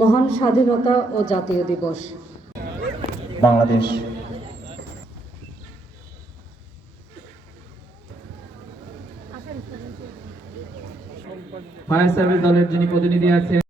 মহান স্বাধীনতা ও জাতীয় দিবস। বাংলাদেশ। ফায়ার সার্ভিস দলের যিনি প্রতিনিধি আছেন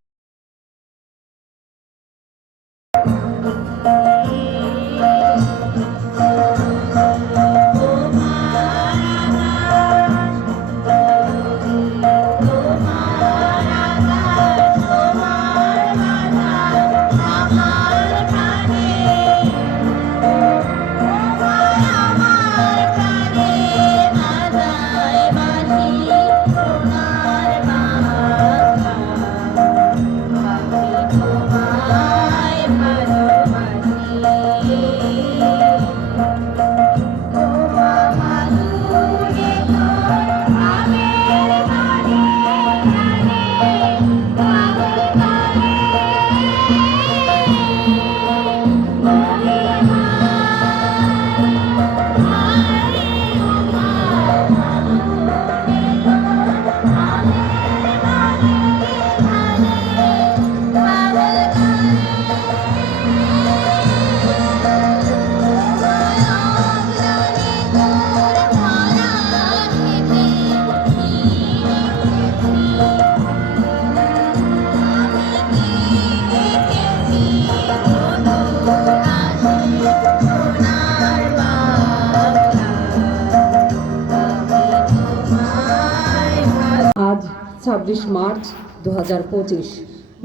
আজ 26 মার্চ 2025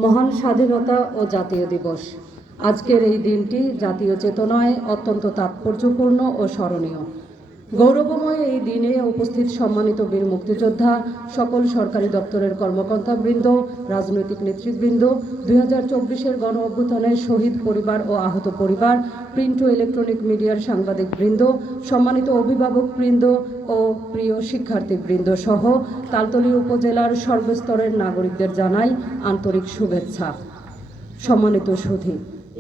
মহান স্বাধীনতা ও জাতীয় দিবস। আজকের এই দিনটি জাতীয় চেতনায় অত্যন্ত তাৎপর্যপূর্ণ ও স্মরণীয়। গৌরবময় এই দিনে উপস্থিত সম্মানিত বীর মুক্তিযোদ্ধা, সকল সরকারি দপ্তরের কর্মকর্তাবৃন্দ, রাজনৈতিক নেতৃবৃন্দ, 2024-এর গণ অভ্যুত্থানে শহীদ পরিবার ও আহত পরিবার, প্রিন্ট ও ইলেকট্রনিক মিডিয়ার সাংবাদিকবৃন্দ, সম্মানিত অভিভাবকবৃন্দ ও প্রিয় শিক্ষার্থীবৃন্দ সহ তালতলী উপজেলার সর্বস্তরের নাগরিকদের জানাই আন্তরিক শুভেচ্ছা। সম্মানিত সুধী,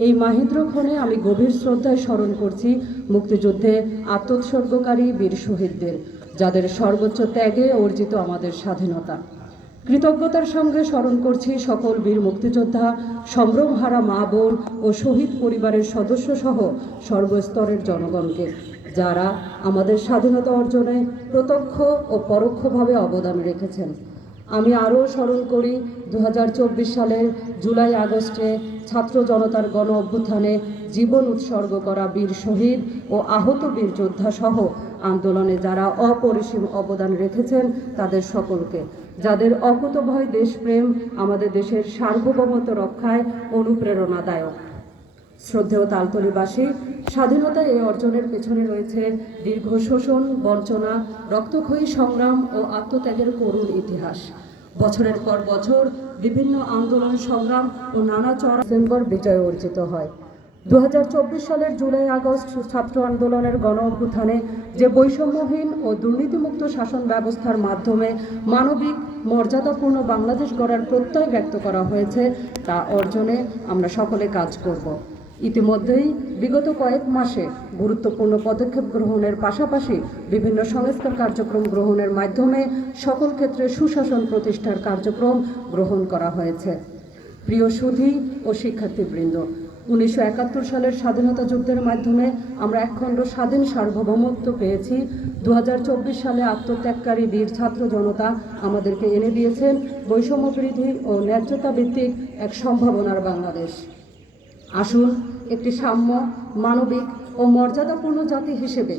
এই মাহেন্দ্রক্ষণে আমি গভীর শ্রদ্ধায় স্মরণ করছি মুক্তিযুদ্ধে আত্মোৎসর্গকারী বীর শহীদদের, যাদের সর্বোচ্চ ত্যাগে অর্জিত আমাদের স্বাধীনতা। কৃতজ্ঞতার সঙ্গে স্মরণ করছি সকল বীর মুক্তিযোদ্ধা, সম্ভ্রমহারা মা বোন ও শহীদ পরিবারের সদস্য সহ সর্বস্তরের জনগণকে, যারা আমাদের স্বাধীনতা অর্জনে প্রত্যক্ষ ও পরোক্ষভাবে অবদান রেখেছেন। আমি আরও স্মরণ করি 2024 সালের জুলাই আগস্টে ছাত্র জনতার গণ অভ্যুত্থানে জীবন উৎসর্গ করা বীর শহীদ ও আহত বীর যোদ্ধা সহ আন্দোলনে যারা অপরিসীম অবদান রেখেছেন তাদের সকলকে, যাদের অকুতোভয় দেশপ্রেম আমাদের দেশের সার্বভৌমত্ব রক্ষায় অনুপ্রেরণাদায়ক। শ্রদ্ধেয় তালতলীবাসী, স্বাধীনতা এই অর্জনের পেছনে রয়েছে দীর্ঘ শোষণ, বঞ্চনা, রক্তক্ষয়ী সংগ্রাম ও আত্মত্যাগের করুণ ইতিহাস। বছরের পর বছর বিভিন্ন আন্দোলন, সংগ্রাম ও নানা ডিসেম্বর বিজয় অর্জিত হয়। 2024 সালের জুলাই আগস্ট ছাত্র আন্দোলনের গণ অভ্যুত্থানে যে বৈষম্যহীন ও দুর্নীতিমুক্ত শাসন ব্যবস্থার মাধ্যমে মানবিক মর্যাদাপূর্ণ বাংলাদেশ গড়ার প্রত্যয় ব্যক্ত করা হয়েছে, তা অর্জনে আমরা সকলে কাজ করব। ইতিমধ্যেই বিগত কয়েক মাসে গুরুত্বপূর্ণ পদক্ষেপ গ্রহণের পাশাপাশি বিভিন্ন সংস্কার কার্যক্রম গ্রহণের মাধ্যমে সকল ক্ষেত্রে সুশাসন প্রতিষ্ঠার কার্যক্রম গ্রহণ করা হয়েছে। প্রিয় সুধী ও শিক্ষার্থীবৃন্দ, 1971 সালের স্বাধীনতা যুদ্ধের মাধ্যমে আমরা একখণ্ড স্বাধীন সার্বভৌমত্ব পেয়েছি। 2024 সালে আত্মত্যাগকারী বীর ছাত্র জনতা আমাদেরকে এনে দিয়েছেন বৈষম্য বিরোধী ও ন্যায্যতা ভিত্তিক এক সম্ভাবনার বাংলাদেশ। আসুন একটি সাম্য, মানবিক ও মর্যাদাপূর্ণ জাতি হিসেবে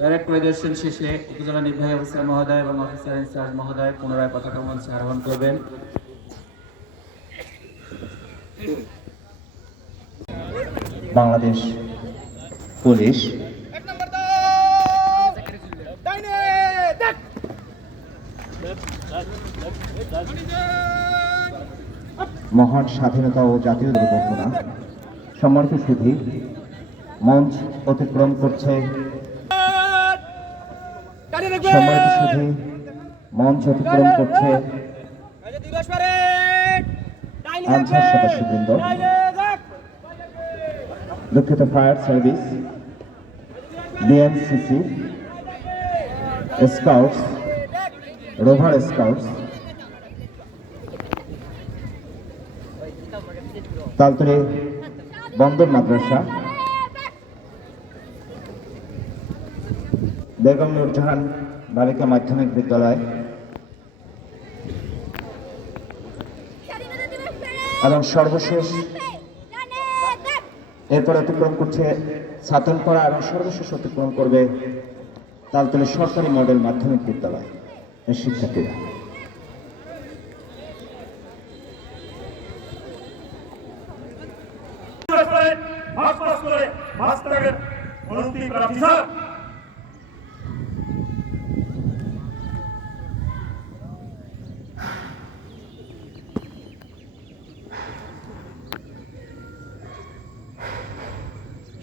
প্যারেড পরিদর্শন শেষে উপজেলা নির্বাহী অফিসার মহোদয় এবং অফিসার ইনচার্জ মহোদয় পুনরায় পতাকা মঞ্চে আরোহণ করবেন। বাংলাদেশ পুলিশ। মহান স্বাধীনতা ও জাতীয় দুর্ঘটনা। সম্মানিত সুধী, মঞ্চ অতিক্রম করছে। সম্মানিত সুধী, মঞ্চ অতিক্রম করছে আনসার সদস্যবৃন্দ, দুঃখিত fire service, BNCC, scouts, rover scouts, Taltali বন্দর মাদ্রাসা, বেগম নূরজাহান বালিকা মাধ্যমিক বিদ্যালয় এবং সর্বশেষ এরপর অতিক্রম করছে ছাতনপাড়া এবং সর্বশেষ অতিক্রম করবে তালতলী সরকারি মডেল মাধ্যমিক বিদ্যালয় এর শিক্ষার্থীরা।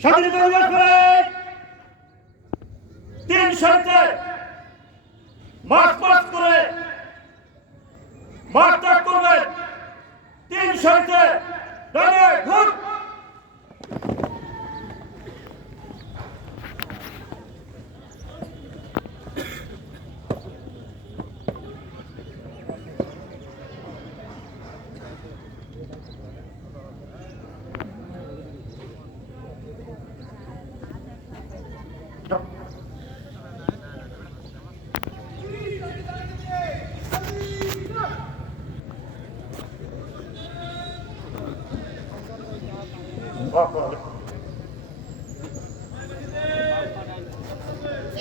স্বাধীনতা দিবস করে 3 শহীদে মার্চ পাস করে মার্চ করবে 3 শহীদে ডানে ঘুর।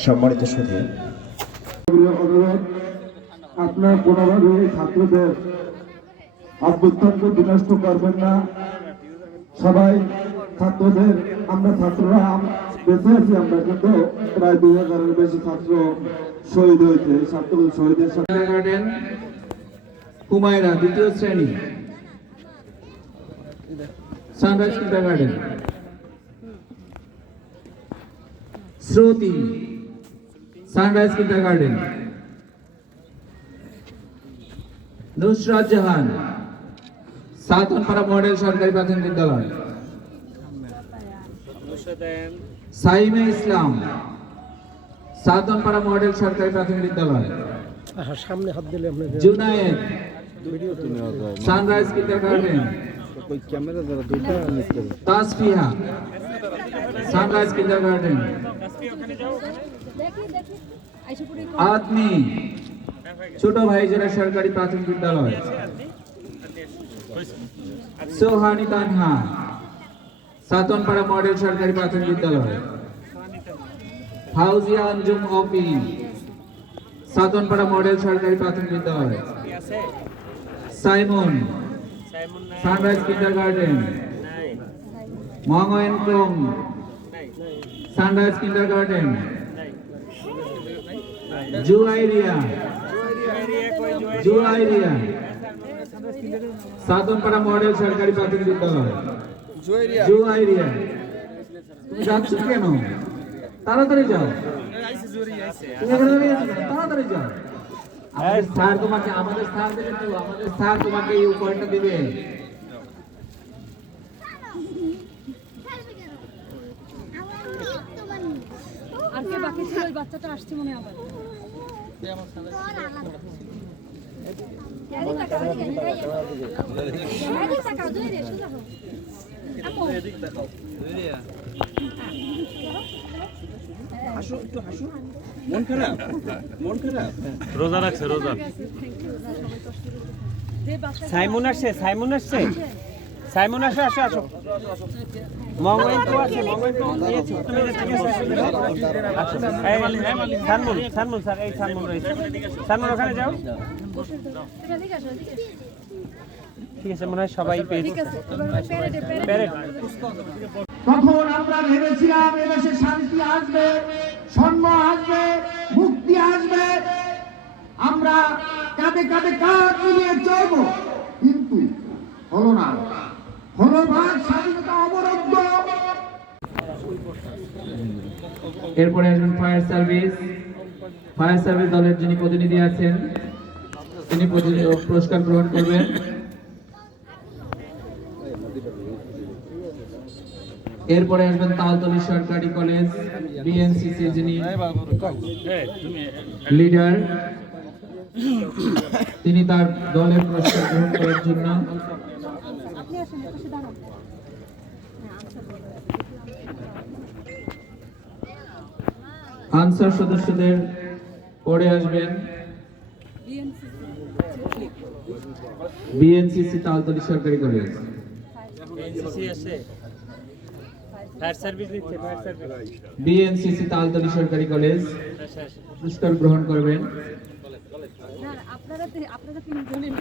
সম্মানিত সুধী, অনুরোধ, আপনার কোনোভাবে ছাত্রদের অভ্যুত্থানকে বিনষ্ট করবেন না। সবাই ছাত্রদের, আমরা ছাত্ররা বেঁচে আছি, আমরা কিন্তু প্রায় 2000-এর বেশি ছাত্র শহীদ হয়েছে। ছাত্র শহীদের সাথে গার্ডেন হুমায়রা দ্বিতীয় শ্রেণী, সানরাইজ কিন্ডারগার্টেন শ্রুতি, sunrise kindergarten Nusrat Jahan, সাতনপাড়া model সরকারি প্রাথমিক বিদ্যালয় সাইমে ইসলাম, সাতনপাড়া মডেল সরকারি প্রাথমিক বিদ্যালয় Junaid, sunrise kindergarten Tasfia, sunrise kindergarten Adami, ছোট ভাইজারা সরকারি প্রাথমিক বিদ্যালয় সোহানি তানহা, সাতনপাড়া মডেল সরকারি প্রাথমিক বিদ্যালয় ফাউজিয়া আঞ্জুম অপি, সাতনপাড়া মডেল সরকারি প্রাথমিক বিদ্যালয় সাইমন, সানরাইজ কিন্ডারগার্টেন মহাঙ্গয়ন কং, sunrise kindergarten Juairia, Juairia, Satanpara model সরকারি প্রাথমিক বিদ্যালয় জুয়াইরিয়া। তুমি যাচ্ছ কেন? তাড়াতাড়ি যাও, তাড়াতাড়ি যাও। আমাদের স্যার তোমাকে, আমাদের স্যার দেবে তো, আমাদের স্যার তোমাকে এই উপহারটা দিবে। আর কে বাকি ছিল? ওই বাচ্চাটা আসছে মনে হয় আবার। রোজা রাখছে, রোজা। সাইমন আসছে, সাইমন আসছে, সাইমন আসো, আসো, আসো। মঙ্গল তো আছে, মঙ্গল তো দিয়েছো তুমি, ঠিক আছে। সানমুন, সানমুন স্যার, এই সানমুন রয়েছে। সানমুন ওখানে যাও। ঠিক আছে, মনে হয় সবাই পেয়েছে। প্যারেড। তখন আমরা ভেবেছিলাম এদেশে শান্তি আসবে, সম্মান আসবে, মুক্তি আসবে, আমরা কাঁধে কাঁধে কাঁধ মিলিয়ে চলবো, কিন্তু হলো না। হলো ভাগ স্বাধীনতা অবরুদ্ধ। এরপরে আসবেন ফায়ার সার্ভিস। ফায়ার সার্ভিস দলের যিনি প্রতিনিধি আছেন তিনি পুরস্কার গ্রহণ করবেন। এরপরে আসবেন তালতলী সরকারি কলেজ বিএনসিসি যিনি লিডার, তিনি তার দলের পুরস্কার গ্রহণ করার জন্য আপনি আসেন এপাশে দাঁড়ান। আনসার সদস্যদের পরে আসবেন বিএনসিসি তালতলী সরকারি কলেজ। এনসিসি আছে, ফায়ার সার্ভিস দিচ্ছে, ফায়ার সার্ভিস। বিএনসিসি তালতলী সরকারি কলেজ পুরস্কার গ্রহণ করবেন। না আপনারা তিনজনই না।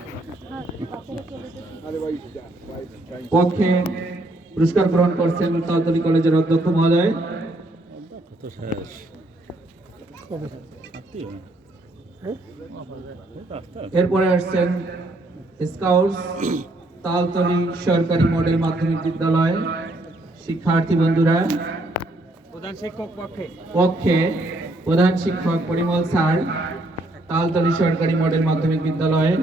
হ্যাঁ, বাচ্চারা চলে যেতে। পক্ষে পুরস্কার গ্রহণ করছেন তালতলী কলেজের অধ্যক্ষ মহোদয়। এরপরে আসছেন স্কাউটস তালতলী সরকারি মডেল মাধ্যমিক বিদ্যালয় শিক্ষার্থী বন্ধুরা। প্রধান শিক্ষক পক্ষে প্রধান শিক্ষক পরিমল স্যার তালতলী সরকারি মডেল মাধ্যমিক বিদ্যালয়ে,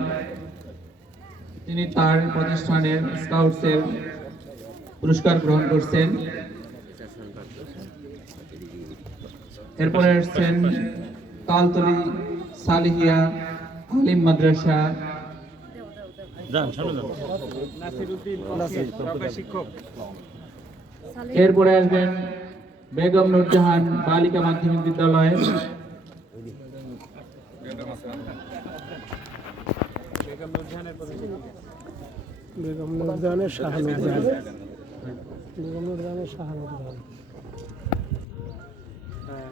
তিনি তার প্রতিষ্ঠানের স্কাউটসের পুরস্কার গ্রহণ করছেন। এরপরে আসছেন তালতলী সালিহিয়া আলিম মাদ্রাসা যান সামনে যান। নাসিরউদ্দিন সহকারী শিক্ষক। এরপরে আসবেন বেগম নূরজাহান বালিকা মাধ্যমিক বিদ্যালয়। বেগম নূরজাহানের শাহানুদ্দান। বেগম নূরজাহানের শাহানুদ্দান। হ্যাঁ,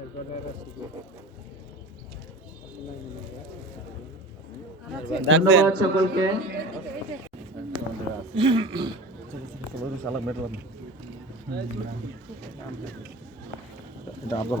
এরপরে ধন্যবাদ সকলকে। এটা আবার